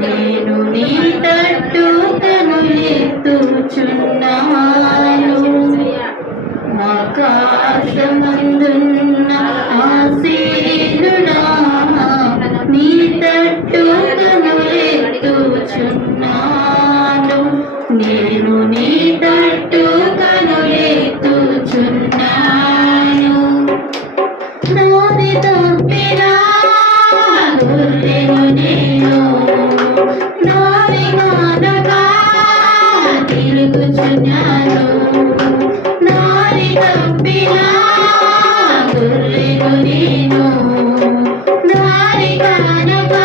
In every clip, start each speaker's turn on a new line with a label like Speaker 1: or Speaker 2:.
Speaker 1: నేను నీ తట్టు తను ఎత్తుచున్నాను ఆకాశమందున్న ఆశీనుడా నీ తట్టు తను ఎత్తుచున్నాను నేను నీ నేను దారి కానపా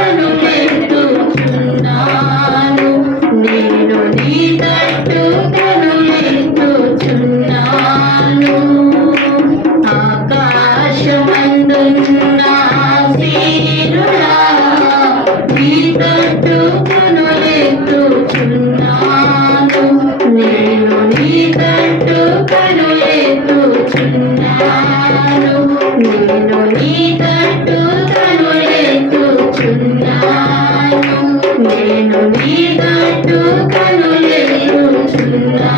Speaker 1: కనువిగాటు కనులెదురుచున్నా